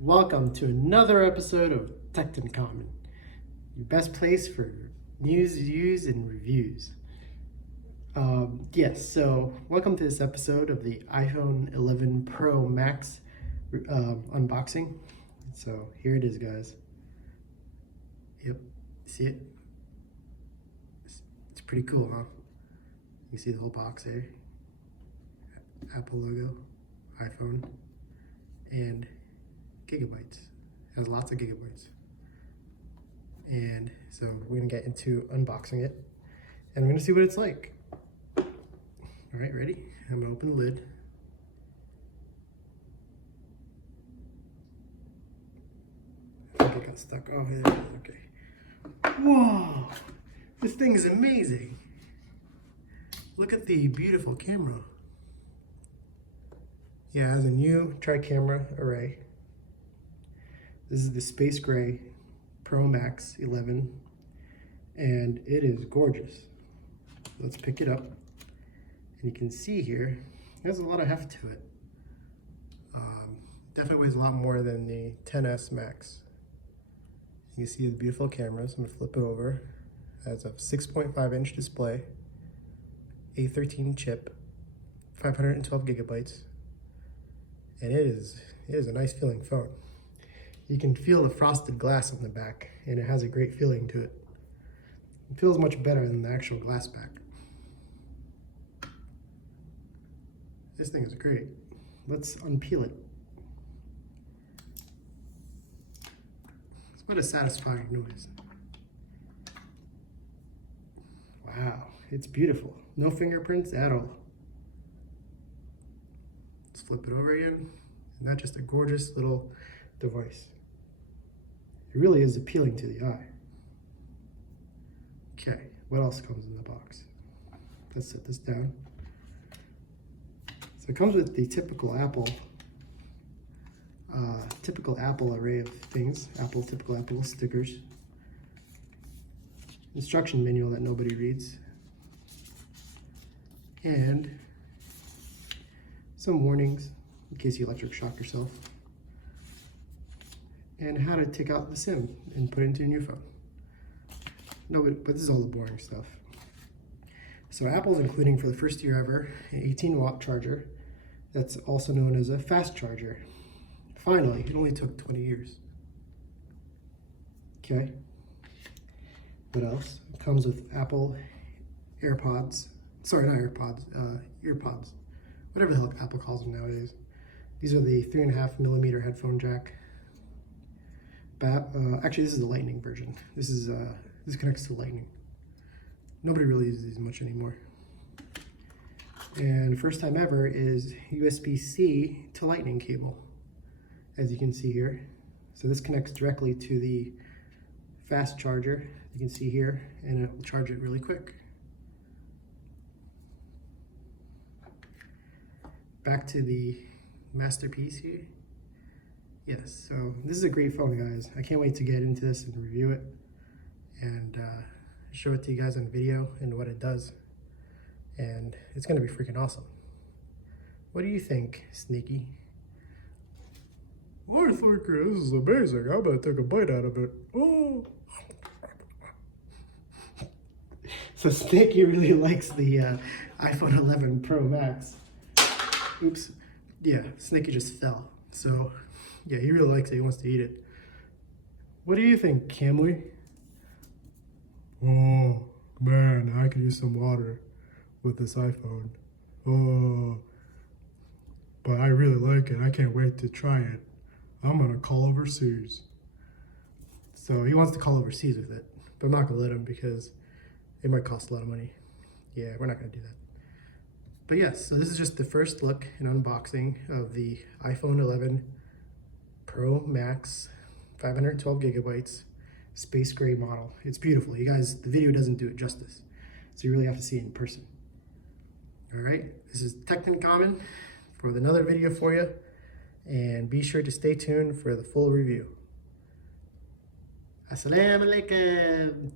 Welcome to another episode of Tech in Common, your best place for news, views, and reviews. So welcome to this episode of the iPhone 11 Pro Max unboxing. So here it is, guys. Yep, see it? It's pretty cool, huh? You see the whole box there. Apple logo, iPhone, and gigabytes. It has lots of gigabytes. And so we're gonna get into unboxing it and we're gonna see what it's like. All right, ready? I'm gonna open the lid. I think it got stuck. Oh, there it is. Okay. Whoa! This thing is amazing. Look at the beautiful camera. Yeah, it has a new tri-camera array. This is the Space Gray Pro Max 11, and it is gorgeous. Let's pick it up, and you can see here, it has a lot of heft to it. Definitely weighs a lot more than the XS Max. You can see the beautiful cameras. I'm gonna flip it over. It has a 6.5-inch display, A13 chip, 512 gigabytes, and it is a nice feeling phone. You can feel the frosted glass on the back, and it has a great feeling to it. It feels much better than the actual glass back. This thing is great. Let's unpeel it. It's quite a satisfying noise. Wow, it's beautiful. No fingerprints at all. Let's flip it over again. And that's just a gorgeous little device. It really is appealing to the eye. Okay, what else comes in the box? Let's set this down. So it comes with the typical Apple array of things. Typical Apple stickers. Instruction manual that nobody reads. And some warnings in case you electric shock yourself. And how to take out the SIM and put it into a new phone. But this is all the boring stuff. So Apple's including for the first year ever an 18-watt charger that's also known as a fast charger. Finally, it only took 20 years. Okay. What else? It comes with Apple AirPods. Sorry, not AirPods, earpods. Whatever the hell Apple calls them nowadays. These are the 3.5mm headphone jack. Actually, this is the Lightning version. This connects to Lightning. Nobody really uses these much anymore. And first time ever is USB-C to Lightning cable, as you can see here. So this connects directly to the fast charger, you can see here, and it will charge it really quick. Back to the masterpiece here. Yes, so this is a great phone, guys. I can't wait to get into this and review it and show it to you guys on video and what it does. And it's gonna be freaking awesome. What do you think, Sneaky? I think this is amazing. I'm gonna take a bite out of it. Oh. So Sneaky really likes the iPhone 11 Pro Max. Oops. Yeah, Sneaky just fell. So yeah, he really likes it. He wants to eat it. What do you think, Camly? Oh, man, I could use some water with this iPhone. Oh, but I really like it. I can't wait to try it. I'm going to call overseas. So he wants to call overseas with it, but I'm not going to let him because it might cost a lot of money. Yeah, we're not going to do that. But yes, so this is just the first look and unboxing of the iPhone 11 Pro Max 512 gigabytes space gray model. It's beautiful. You guys, the video doesn't do it justice. So you really have to see it in person. All right, this is Tech in Common for another video for you. And be sure to stay tuned for the full review. Assalamu alaikum.